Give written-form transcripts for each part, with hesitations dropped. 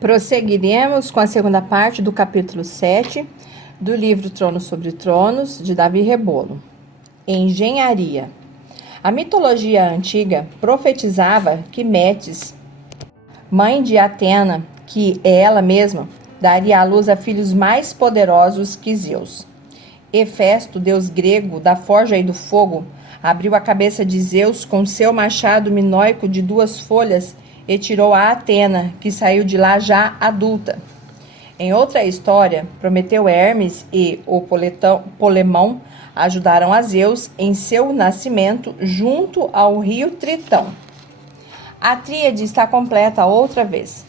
Prosseguiremos com a segunda parte do capítulo 7 do livro Tronos sobre Tronos, de Davi Rebolo. Engenharia. A mitologia antiga profetizava que Metis, mãe de Atena, que é ela mesma, daria à luz a filhos mais poderosos que Zeus. Hefesto, deus grego da forja e do fogo, abriu a cabeça de Zeus com seu machado minóico de 2 folhas e tirou a Atena, que saiu de lá já adulta. Em outra história, Prometeu, Hermes e o Polemão ajudaram a Zeus em seu nascimento junto ao rio Tritão. A tríade está completa outra vez.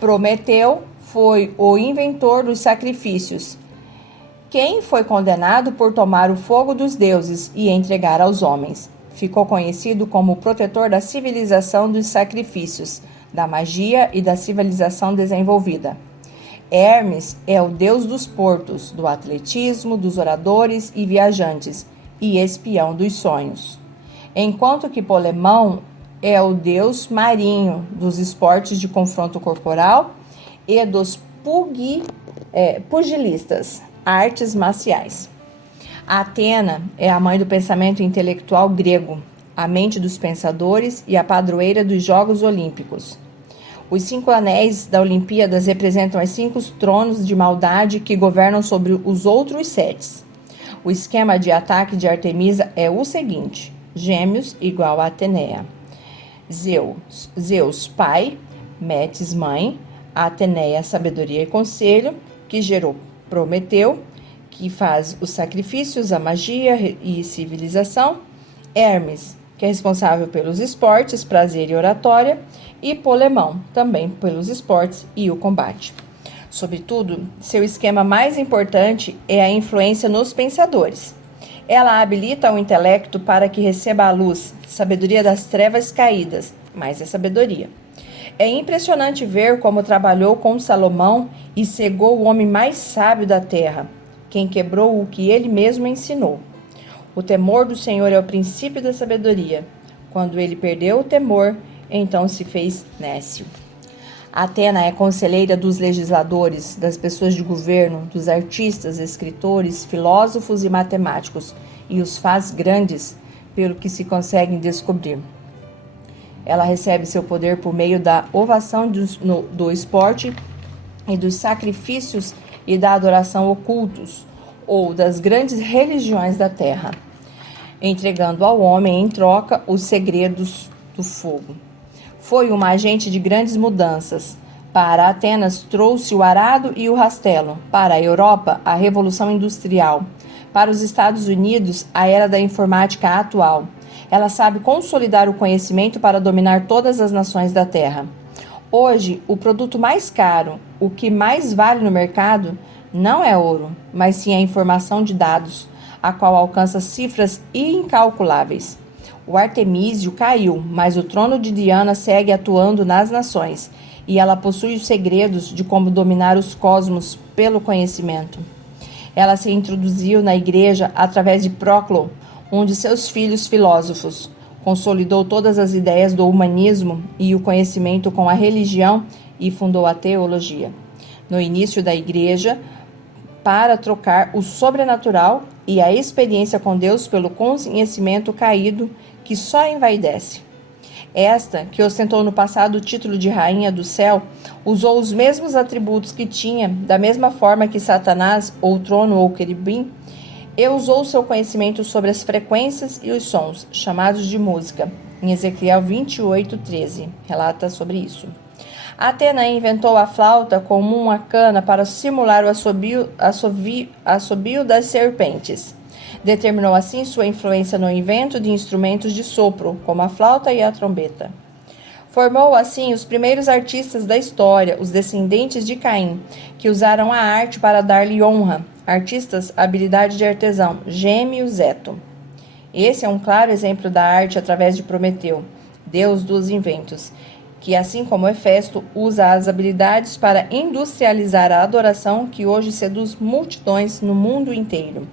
Prometeu foi o inventor dos sacrifícios, quem foi condenado por tomar o fogo dos deuses e entregar aos homens. Ficou conhecido como o protetor da civilização dos sacrifícios, da magia e da civilização desenvolvida. Hermes é o deus dos portos, do atletismo, dos oradores e viajantes, e espião dos sonhos. Enquanto que Polemão é o deus marinho, dos esportes de confronto corporal e dos pugilistas, artes marciais. Atena é a mãe do pensamento intelectual grego, a mente dos pensadores e a padroeira dos Jogos Olímpicos. Os 5 anéis da Olimpíadas representam os 5 tronos de maldade que governam sobre os outros 7. O esquema de ataque de Artemisa é o seguinte: Gêmeos igual a Atenea. Zeus, pai, Metis, mãe, Atenea, sabedoria e conselho, que gerou Prometeu, que faz os sacrifícios, a magia e civilização, Hermes, que é responsável pelos esportes, prazer e oratória, e Polemão, também pelos esportes e o combate. Sobretudo, seu esquema mais importante é a influência nos pensadores. Ela habilita o intelecto para que receba a luz, sabedoria das trevas caídas, mais a sabedoria. É impressionante ver como trabalhou com Salomão e cegou o homem mais sábio da terra, quem quebrou o que ele mesmo ensinou. O temor do Senhor é o princípio da sabedoria. Quando ele perdeu o temor, então se fez nécio. Atena é conselheira dos legisladores, das pessoas de governo, dos artistas, escritores, filósofos e matemáticos, e os faz grandes pelo que se conseguem descobrir. Ela recebe seu poder por meio da ovação do esporte e dos sacrifícios e da adoração ocultos, ou das grandes religiões da terra, entregando ao homem em troca os segredos do fogo. Foi uma agente de grandes mudanças. Para Atenas trouxe o arado e o rastelo, para a Europa a revolução industrial, para os Estados Unidos a era da informática atual. Ela sabe consolidar o conhecimento para dominar todas as nações da terra. Hoje, o produto mais caro, o que mais vale no mercado, não é ouro, mas sim a informação de dados, a qual alcança cifras incalculáveis. O Artemísio caiu, mas o trono de Diana segue atuando nas nações, e ela possui os segredos de como dominar os cosmos pelo conhecimento. Ela se introduziu na igreja através de Próclo, um de seus filhos filósofos. Consolidou todas as ideias do humanismo e o conhecimento com a religião e fundou a teologia. No início da igreja, para trocar o sobrenatural e a experiência com Deus pelo conhecimento caído que só envaidece. Esta, que ostentou no passado o título de Rainha do Céu, usou os mesmos atributos que tinha, da mesma forma que Satanás, ou trono ou querubim, e usou seu conhecimento sobre as frequências e os sons, chamados de música. Em Ezequiel 28:13, relata sobre isso. Atena inventou a flauta como uma cana para simular o assobio das serpentes. Determinou assim sua influência no invento de instrumentos de sopro, como a flauta e a trombeta. Formou assim os primeiros artistas da história, os descendentes de Caim, que usaram a arte para dar-lhe honra. Artistas, habilidade de artesão, Gêmeo, Zeto. Esse é um claro exemplo da arte através de Prometeu, deus dos inventos, que, assim como Hefesto, usa as habilidades para industrializar a adoração que hoje seduz multidões no mundo inteiro.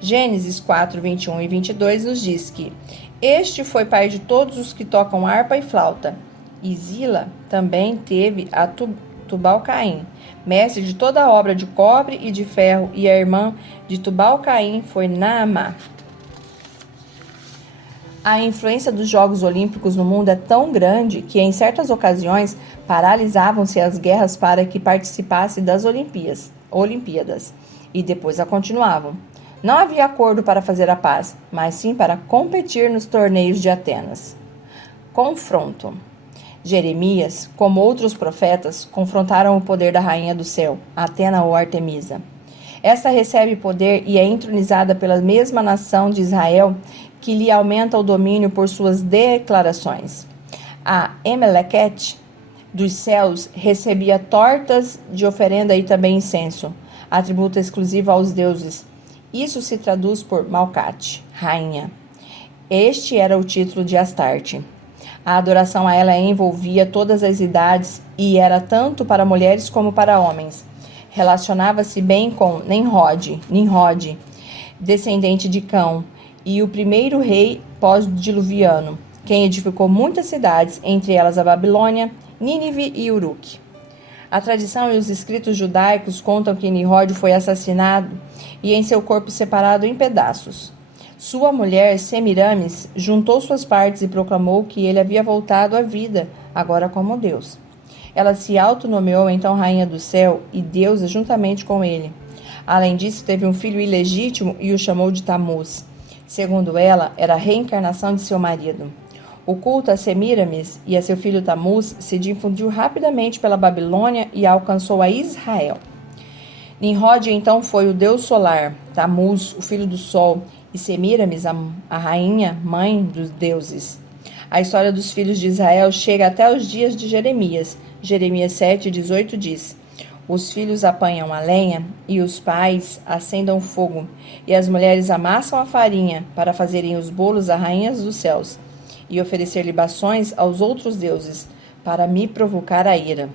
Gênesis 4, 21 e 22 nos diz que este foi pai de todos os que tocam harpa e flauta. E Zila também teve Tubal-Caim, mestre de toda a obra de cobre e de ferro, e a irmã de Tubal-Caim foi Naamá. A influência dos Jogos Olímpicos no mundo é tão grande que, em certas ocasiões, paralisavam-se as guerras para que participasse das Olimpíadas, e depois a continuavam. Não havia acordo para fazer a paz, mas sim para competir nos torneios de Atenas. Confronto. Jeremias, como outros profetas, confrontaram o poder da rainha do céu, Atena ou Artemisa. Esta recebe poder e é entronizada pela mesma nação de Israel, que lhe aumenta o domínio por suas declarações. A Emelequete dos céus recebia tortas de oferenda e também incenso, atributo exclusivo aos deuses. Isso se traduz por Malcate, rainha. Este era o título de Astarte. A adoração a ela envolvia todas as idades e era tanto para mulheres como para homens. Relacionava-se bem com Nimrod, descendente de Cão, e o primeiro rei pós-diluviano, quem edificou muitas cidades, entre elas a Babilônia, Nínive e Uruque. A tradição e os escritos judaicos contam que Nimrod foi assassinado e em seu corpo separado em pedaços. Sua mulher, Semiramis, juntou suas partes e proclamou que ele havia voltado à vida, agora como Deus. Ela se autonomeou então Rainha do Céu e deusa juntamente com ele. Além disso, teve um filho ilegítimo e o chamou de Tamuz. Segundo ela, era a reencarnação de seu marido. O culto a Semiramis e a seu filho Tamuz se difundiu rapidamente pela Babilônia e alcançou a Israel. Nimrod então foi o deus solar, Tamuz, o filho do sol, e Semiramis, a rainha, mãe dos deuses. A história dos filhos de Israel chega até os dias de Jeremias. Jeremias 7:18 diz: Os filhos apanham a lenha e os pais acendam o fogo, e as mulheres amassam a farinha para fazerem os bolos às rainhas dos céus e oferecer libações aos outros deuses, para me provocar a ira.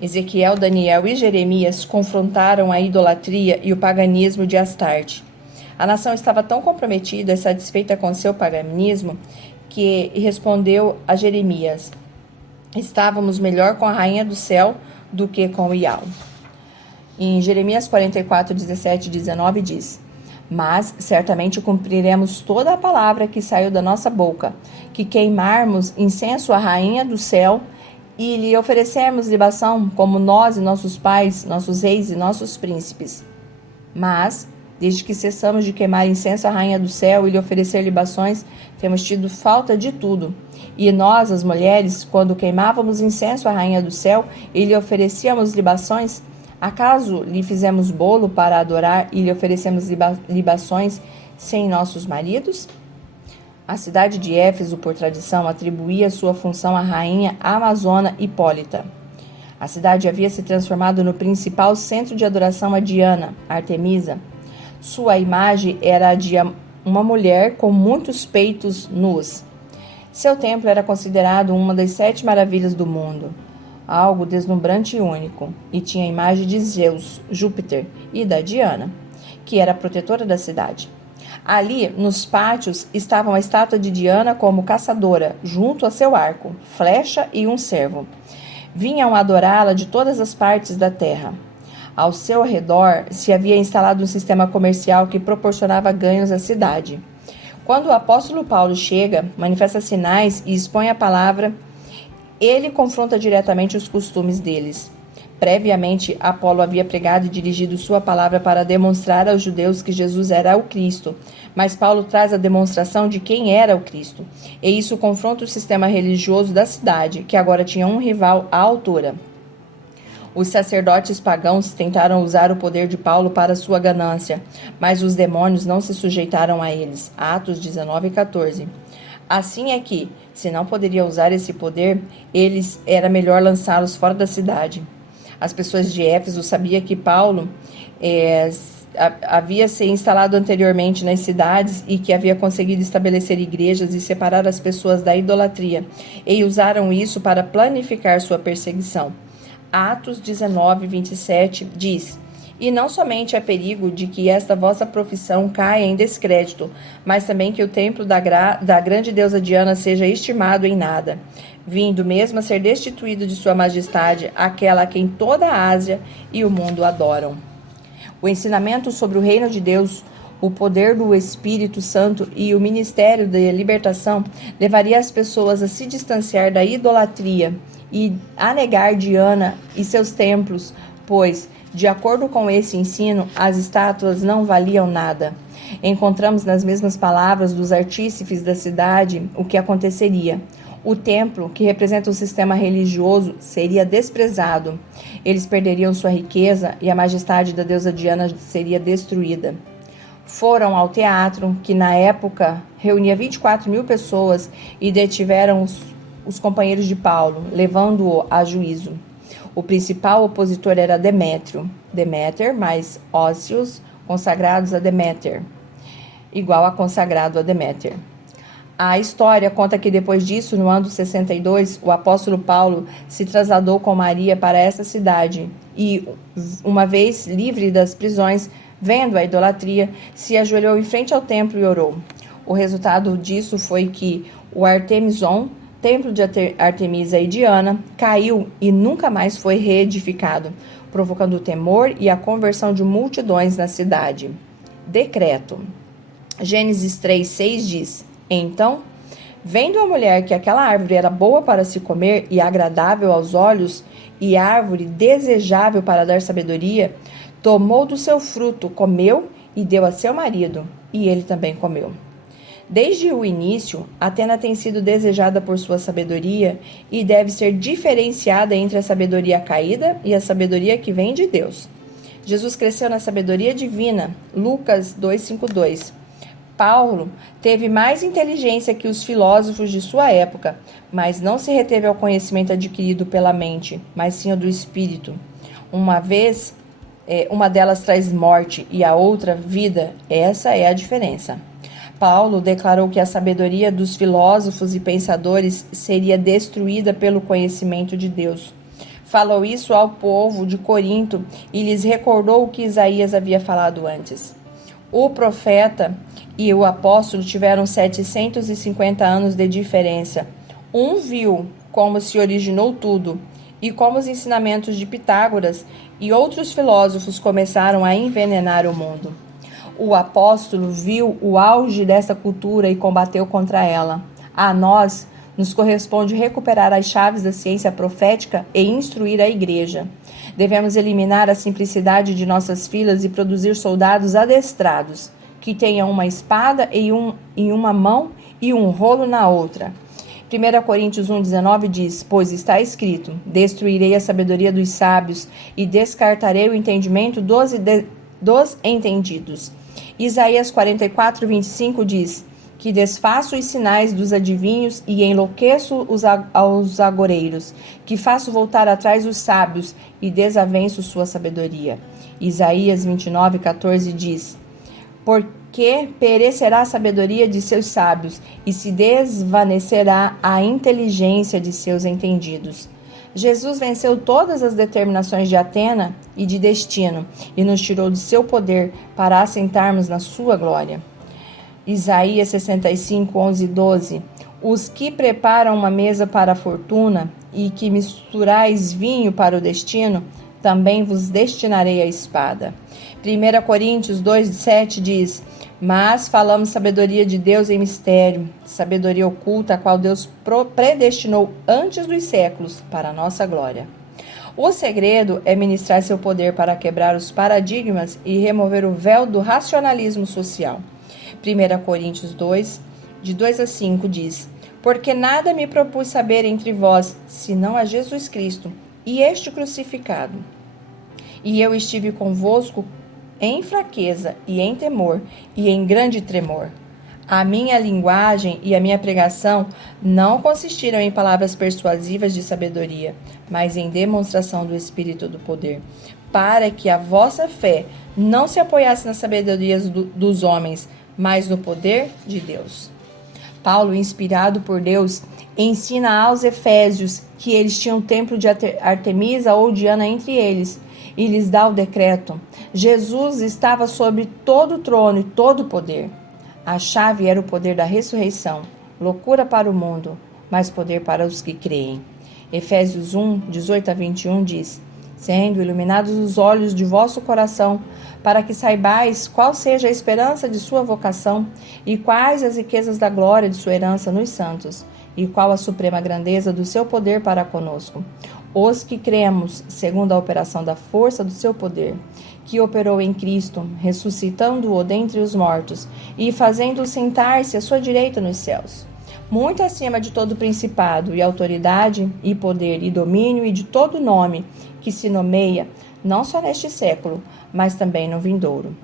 Ezequiel, Daniel e Jeremias confrontaram a idolatria e o paganismo de Astarte. A nação estava tão comprometida e satisfeita com seu paganismo que respondeu a Jeremias: Estávamos melhor com a rainha do céu do que com Ial. Em Jeremias 44, 17 e 19 diz: Mas certamente cumpriremos toda a palavra que saiu da nossa boca, que queimarmos incenso à rainha do céu e lhe oferecermos libação, como nós e nossos pais, nossos reis e nossos príncipes. Mas, desde que cessamos de queimar incenso à rainha do céu e lhe oferecer libações, temos tido falta de tudo. E nós, as mulheres, quando queimávamos incenso à rainha do céu e lhe oferecíamos libações, acaso lhe fizemos bolo para adorar e lhe oferecemos libações sem nossos maridos? A cidade de Éfeso, por tradição, atribuía sua função à rainha amazona Hipólita. A cidade havia se transformado no principal centro de adoração a Diana, Artemisa. Sua imagem era a de uma mulher com muitos peitos nus. Seu templo era considerado uma das 7 maravilhas do mundo, algo deslumbrante e único, e tinha a imagem de Zeus, Júpiter e da Diana, que era a protetora da cidade. Ali, nos pátios, estavam a estátua de Diana como caçadora, junto a seu arco, flecha e um servo. Vinham adorá-la de todas as partes da terra. Ao seu redor se havia instalado um sistema comercial que proporcionava ganhos à cidade. Quando o apóstolo Paulo chega, manifesta sinais e expõe a palavra, ele confronta diretamente os costumes deles. Previamente, Apolo havia pregado e dirigido sua palavra para demonstrar aos judeus que Jesus era o Cristo, mas Paulo traz a demonstração de quem era o Cristo, e isso confronta o sistema religioso da cidade, que agora tinha um rival à altura. Os sacerdotes pagãos tentaram usar o poder de Paulo para sua ganância, mas os demônios não se sujeitaram a eles. Atos 19:14. Assim é que, se não poderia usar esse poder, era melhor lançá-los fora da cidade. As pessoas de Éfeso sabiam que Paulo havia se instalado anteriormente nas cidades e que havia conseguido estabelecer igrejas e separar as pessoas da idolatria, e usaram isso para planificar sua perseguição. Atos 19:27 diz: E não somente é perigo de que esta vossa profissão caia em descrédito, mas também que o templo da grande deusa Diana seja estimado em nada, vindo mesmo a ser destituído de sua majestade, aquela a quem toda a Ásia e o mundo adoram. O ensinamento sobre o reino de Deus, o poder do Espírito Santo e o ministério da libertação levaria as pessoas a se distanciar da idolatria e a negar Diana e seus templos, pois, de acordo com esse ensino, as estátuas não valiam nada. Encontramos nas mesmas palavras dos artífices da cidade o que aconteceria. O templo, que representa o sistema religioso, seria desprezado. Eles perderiam sua riqueza e a majestade da deusa Diana seria destruída. Foram ao teatro, que na época reunia 24.000 pessoas, e detiveram os companheiros de Paulo, levando-o a juízo. O principal opositor era Demétrio. Deméter mais Ósseos, consagrados a Deméter, igual a consagrado a Deméter. A história conta que depois disso, no ano 62, o apóstolo Paulo se trasladou com Maria para essa cidade e, uma vez livre das prisões, vendo a idolatria, se ajoelhou em frente ao templo e orou. O resultado disso foi que o Artemison, templo de Artemisa e Diana, caiu e nunca mais foi reedificado, provocando o temor e a conversão de multidões na cidade. Decreto. Gênesis 3:6 diz: Então, vendo a mulher que aquela árvore era boa para se comer e agradável aos olhos, e árvore desejável para dar sabedoria, tomou do seu fruto, comeu e deu a seu marido, e ele também comeu. Desde o início, Atena tem sido desejada por sua sabedoria e deve ser diferenciada entre a sabedoria caída e a sabedoria que vem de Deus. Jesus cresceu na sabedoria divina, Lucas 2:5-2. Paulo teve mais inteligência que os filósofos de sua época, mas não se reteve ao conhecimento adquirido pela mente, mas sim ao do espírito. Uma delas traz morte e a outra vida. Essa é a diferença. Paulo declarou que a sabedoria dos filósofos e pensadores seria destruída pelo conhecimento de Deus. Falou isso ao povo de Corinto e lhes recordou o que Isaías havia falado antes. O profeta e o apóstolo tiveram 750 anos de diferença. Um viu como se originou tudo e como os ensinamentos de Pitágoras e outros filósofos começaram a envenenar o mundo. O apóstolo viu o auge dessa cultura e combateu contra ela. A nós nos corresponde recuperar as chaves da ciência profética e instruir a igreja. Devemos eliminar a simplicidade de nossas filas e produzir soldados adestrados, que tenham uma espada em uma mão e um rolo na outra. 1 Coríntios 1,19 diz: Pois está escrito, destruirei a sabedoria dos sábios e descartarei o entendimento dos entendidos. Isaías 44:25 diz: Que desfaço os sinais dos adivinhos e enlouqueço aos agoreiros, que faço voltar atrás os sábios e desavenço sua sabedoria. Isaías 29:14 diz: Porque perecerá a sabedoria de seus sábios e se desvanecerá a inteligência de seus entendidos. Jesus venceu todas as determinações de Atena e de destino e nos tirou de seu poder para assentarmos na sua glória. Isaías 65:11-12. Os que preparam uma mesa para a fortuna e que misturais vinho para o destino, também vos destinarei a espada. 1 Coríntios 2:7 diz: Mas falamos sabedoria de Deus em mistério, sabedoria oculta, a qual Deus predestinou antes dos séculos para a nossa glória. O segredo é ministrar seu poder para quebrar os paradigmas e remover o véu do racionalismo social. 1 Coríntios 2, de 2-5 diz: Porque nada me propus saber entre vós, senão a Jesus Cristo, e este crucificado. E eu estive convosco em fraqueza e em temor e em grande tremor. A minha linguagem e a minha pregação não consistiram em palavras persuasivas de sabedoria, mas em demonstração do Espírito do poder, para que a vossa fé não se apoiasse nas sabedorias dos homens, mas no poder de Deus. Paulo, inspirado por Deus, ensina aos Efésios que eles tinham o templo de Artemisa ou Diana entre eles, e lhes dá o decreto. Jesus estava sobre todo o trono e todo o poder. A chave era o poder da ressurreição, loucura para o mundo, mas poder para os que creem. Efésios 1, 18 a 21 diz: sendo iluminados os olhos de vosso coração, para que saibais qual seja a esperança de sua vocação e quais as riquezas da glória de sua herança nos santos, e qual a suprema grandeza do seu poder para conosco, os que cremos, segundo a operação da força do seu poder, que operou em Cristo, ressuscitando-o dentre os mortos e fazendo-o sentar-se à sua direita nos céus, muito acima de todo principado e autoridade e poder e domínio e de todo nome que se nomeia, não só neste século, mas também no vindouro.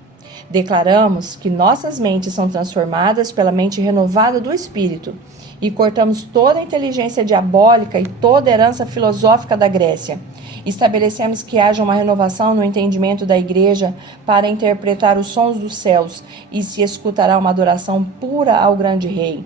Declaramos que nossas mentes são transformadas pela mente renovada do Espírito e cortamos toda a inteligência diabólica e toda a herança filosófica da Grécia. Estabelecemos que haja uma renovação no entendimento da Igreja para interpretar os sons dos céus e se escutará uma adoração pura ao grande Rei.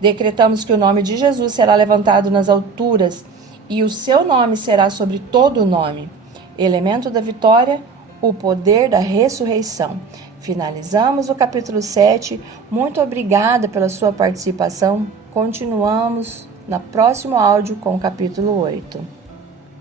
Decretamos que o nome de Jesus será levantado nas alturas e o seu nome será sobre todo o nome. Elemento da vitória, o poder da ressurreição. Finalizamos o capítulo 7. Muito obrigada pela sua participação. Continuamos no próximo áudio com o capítulo 8.